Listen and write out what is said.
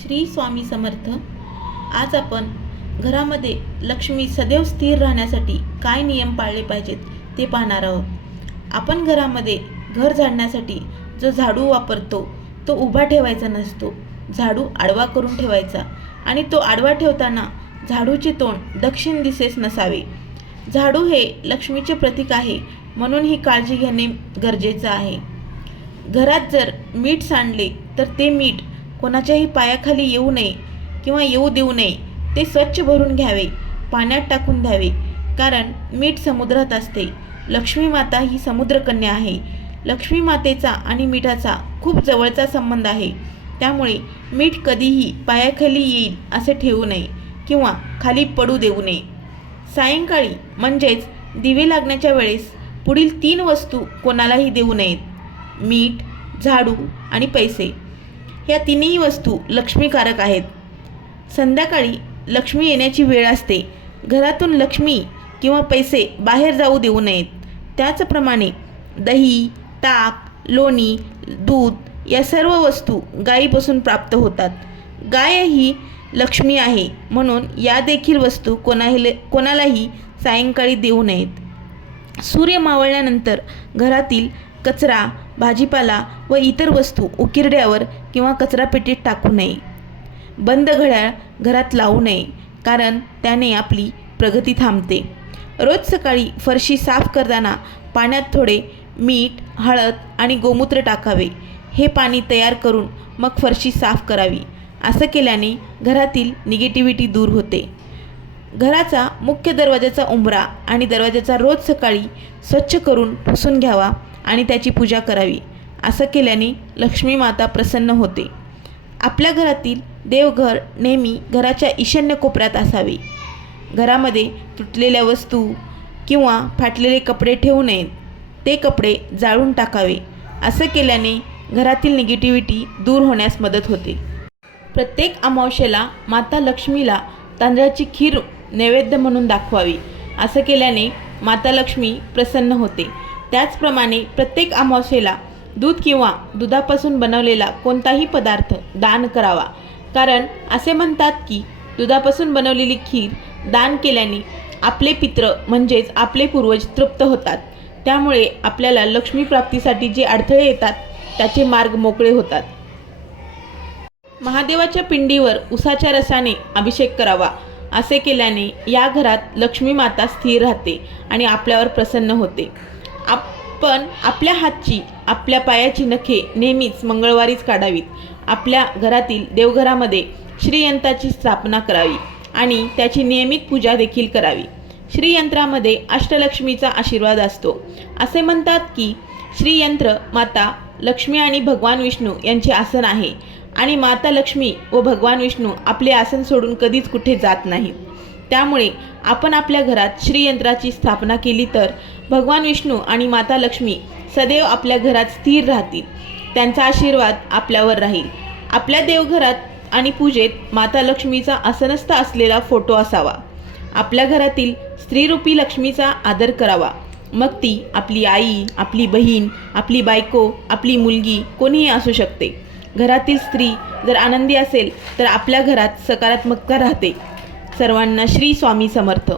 श्री स्वामी समर्थ. आज आपण घरामध्ये लक्ष्मी सदैव स्थिर राहण्यासाठी काय नियम पाळले पाहिजेत ते पाहणार आहोत. आपण घरामध्ये घर झाडण्यासाठी जो झाडू वापरतो तो उभा ठेवायचा नसतो, झाडू आडवा करून ठेवायचा आणि तो आडवा ठेवताना झाडूचे तोंड दक्षिण दिशेस नसावे. झाडू हे लक्ष्मीचे प्रतीक आहे, म्हणून ही काळजी घेणे गरजेचं आहे. घरात जर मीठ सांडले तर ते मीठ कोणाच्याही पायाखाली येऊ नये किंवा येऊ देऊ नये. ते स्वच्छ भरून घ्यावे, पाण्यात टाकून द्यावे, कारण मीठ समुद्रात असते. लक्ष्मी माता ही समुद्रकन्या आहे. लक्ष्मी मातेचा आणि मिठाचा खूप जवळचा संबंध आहे. त्यामुळे मीठ कधीही पायाखाली येईल असे ठेवू नये किंवा खाली पडू देऊ नये. सायंकाळी म्हणजेच दिवे लागण्याच्या वेळेस पुढील 3 वस्तू कोणालाही देऊ नयेत: मीठ, झाडू आणि पैसे. या तिन्ही वस्तू लक्ष्मीकारक आहेत. संध्याकाळी लक्ष्मी येण्याची वेळ असते. घरातून लक्ष्मी किंवा पैसे बाहेर जाऊ देऊ नयेत. त्याचप्रमाणे दही, ताक, लोणी, दूध या सर्व वस्तू गायीपासून प्राप्त होतात. गाय ही लक्ष्मी आहे, म्हणून या देखील वस्तू कोणालाही सायंकाळी देऊ नयेत. सूर्य मावळल्यानंतर घरातील कचरा, भाजीपाला व इतर वस्तू उकिरड्यावर किंवा कचरापेटीत टाकू नये. बंद घड्याळ घरात लावू नये, कारण त्याने आपली प्रगती थांबते. रोज सकाळी फरशी साफ करताना पाण्यात थोडे मीठ, हळद आणि गोमूत्र टाकावे. हे पाणी तयार करून मग फरशी साफ करावी. असं केल्याने घरातील निगेटिव्हिटी दूर होते. घराचा मुख्य दरवाजाचा उंबरा आणि दरवाजाचा रोज सकाळी स्वच्छ करून पुसून घ्यावा आणि त्याची पूजा करावी. असं केल्याने लक्ष्मी माता प्रसन्न होते. आपल्या घरातील देवघर नेहमी घराच्या ईशान्य कोपऱ्यात असावे. घरामध्ये तुटलेल्या वस्तू किंवा फाटलेले कपडे ठेवू नयेत. ते कपडे जाळून टाकावे. असं केल्याने घरातील निगेटिव्हिटी दूर होण्यास मदत होते. प्रत्येक अमावस्येला माता लक्ष्मीला तांदळाची खीर नैवेद्य म्हणून दाखवावी. असं केल्याने माता लक्ष्मी प्रसन्न होते. त्याचप्रमाणे प्रत्येक अमावस्येला दूध किंवा दुधापासून बनवलेला कोणताही पदार्थ दान करावा, कारण असे म्हणतात की दुधापासून बनवलेली खीर दान केल्याने आपले पित्र म्हणजेच आपले पूर्वज तृप्त होतात. त्यामुळे आपल्याला लक्ष्मी प्राप्तीसाठी जे अडथळे येतात त्याचे मार्ग मोकळे होतात. महादेवाच्या पिंडीवर उसाच्या रसाने अभिषेक करावा. असे केल्याने या घरात लक्ष्मी माता स्थिर राहते आणि आपल्यावर प्रसन्न होते. आपण आपल्या हातची, आपल्या पायाची नखे नेहमीच मंगळवारीच काढावीत. आपल्या घरातील देवघरामध्ये श्रीयंत्राची स्थापना करावी आणि त्याची नियमित पूजा देखील करावी. श्रीयंत्रामध्ये अष्टलक्ष्मीचा आशीर्वाद असतो. असे म्हणतात की श्रीयंत्र माता लक्ष्मी आणि भगवान विष्णू यांचे आसन आहे आणि माता लक्ष्मी व भगवान विष्णू आपले आसन सोडून कधीच कुठे जात नाहीत. त्यामुळे आपण आपल्या घरात श्रीयंत्राची स्थापना केली तर भगवान विष्णू आणि माता लक्ष्मी सदैव आपल्या घरात स्थिर राहतील. त्यांचा आशीर्वाद आपल्यावर राहील. आपल्या देवघरात आणि पूजेत माता लक्ष्मीचा आसनस्थ असलेला फोटो असावा. आपल्या घरातील स्त्रीरूपी लक्ष्मीचा आदर करावा. मग ती आपली आई, आपली बहीण, आपली बायको, आपली मुलगी कोणीही असू शकते. घरातील स्त्री जर आनंदी असेल तर आपल्या घरात सकारात्मकता राहते. सर्वांना श्री स्वामी समर्थ.